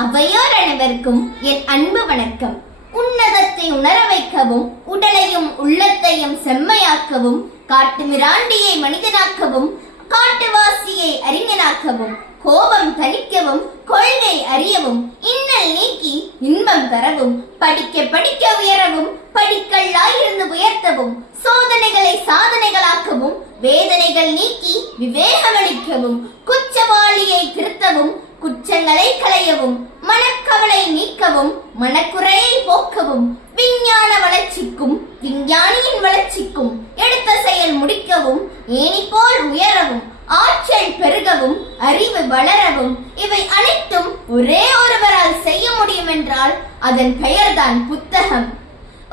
அவையோர் அனைவருக்கும் என் அன்பு வணக்கம். உன்னதத்தை உணர வைக்கவும், உடலையும் உள்ளத்தையும் செம்மையாக்கவும், காட்டு மிராண்டியை மனிதனாக்கவும், காட்டுவாசியை அறிஞனாக்கவும், கோபம் தணிக்கவும், கொள்கை அறியவும், இன்னல் நீக்கி இன்பம் தரவும், படிக்க படிக்க உயரவும், படிக்கல்லாயிருந்து உயர்த்தவும், சோதனைகளை சாதனைகளாக்கவும், வேதனைகள் நீக்கி விவேகமளிக்கவும், குற்றவாளியை திருத்தவும், குற்றங்களை களையவும், மனக்கவலை நீக்கவும், மனக்குறையை போக்கவும், விஞ்ஞான வளர்ச்சிக்கும் விஞ்ஞானியின் வளர்ச்சிக்கும் எடுத்த செயல் முடிக்கவும், ஏணி போல் உயரவும், ஆற்றல் பெருகவும், அறிவு வளரவும், இவை அனைத்தும் ஒரே ஒருவரால் செய்ய முடியும் என்றால் அதன் பெயர்தான் புத்தகம்.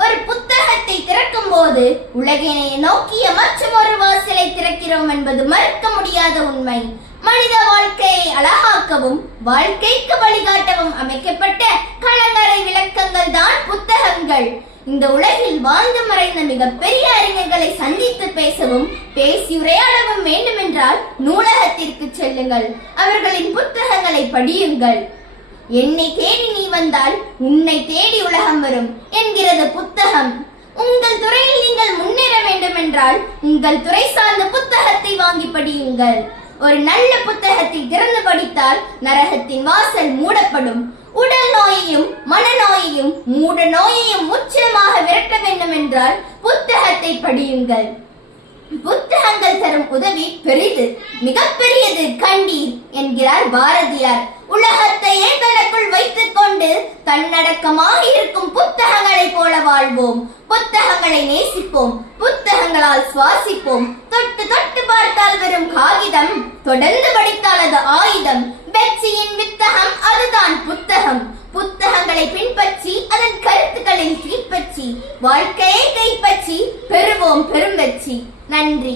ஒரு புத்தகத்தை திறக்கும் போது உலகினை நோக்கிய மற்றும் ஒரு வாசலை திறக்கிறோம் என்பது மறுக்க முடியாத உண்மை. மனித வாழ்க்கையை அழகாக்கவும் வாழ்க்கைக்கு வழிகாட்டவும் அமைக்கப்பட்ட கலங்கரை விளக்கங்கள் தான் புத்தகங்கள். இந்த உலகில் வாழ்ந்து மறைந்த மிகப்பெரிய அறிஞர்களை சந்தித்து பேசவும் பேசி உரையாடவும் வேண்டுமென்றால் நூலகத்திற்கு செல்லுங்கள், அவர்களின் புத்தகங்களை படியுங்கள். என்னை தேடி நீ வந்தால் உன்னை தேடி உலகம் வரும் என்கிறது புத்தகம். உங்கள் துறையில் நீங்கள் முன்னேற வேண்டும் என்றால் உங்கள் துறை சார்ந்த புத்தகத்தை வாங்கி படியுங்கள். ஒரு நல்ல புத்தகத்தை திறந்து படித்தால் நரகத்தின் வாசல் மூடப்படும். உடல் நோயையும் மனநோயையும் மூட நோயையும் முற்றிலுமாக விரட்ட வேண்டும் என்றால் புத்தகத்தை படியுங்கள். புத்தகங்கள் தரும் உதவி பெரிது, மிகப்பெரியது கண்டீர் என்கிறார் பாரதியார். உலகத்தையே தனக்குள் வைத்துக் கொண்டு தன்னடக்கமாக இருக்கும் புத்தகங்களை போல வாழ்வோம். புத்தகங்களை நேசிப்போம், புத்தகங்களால் சுவாசிப்போம். தொட்டு தொட்டு பார்த்தால் வரும் காகிதம், தொடர்ந்து படித்தால் அது ஆயுதம். வெற்றியின் வித்தகம் அதுதான் புத்தகம். புத்தகங்களை பின்பற்றி அதன் கருத்துக்களில் தீப்பற்றி வாழ்க்கையை கைப்பற்றி பெறுவோம் பெரும் வெற்றி. நன்றி.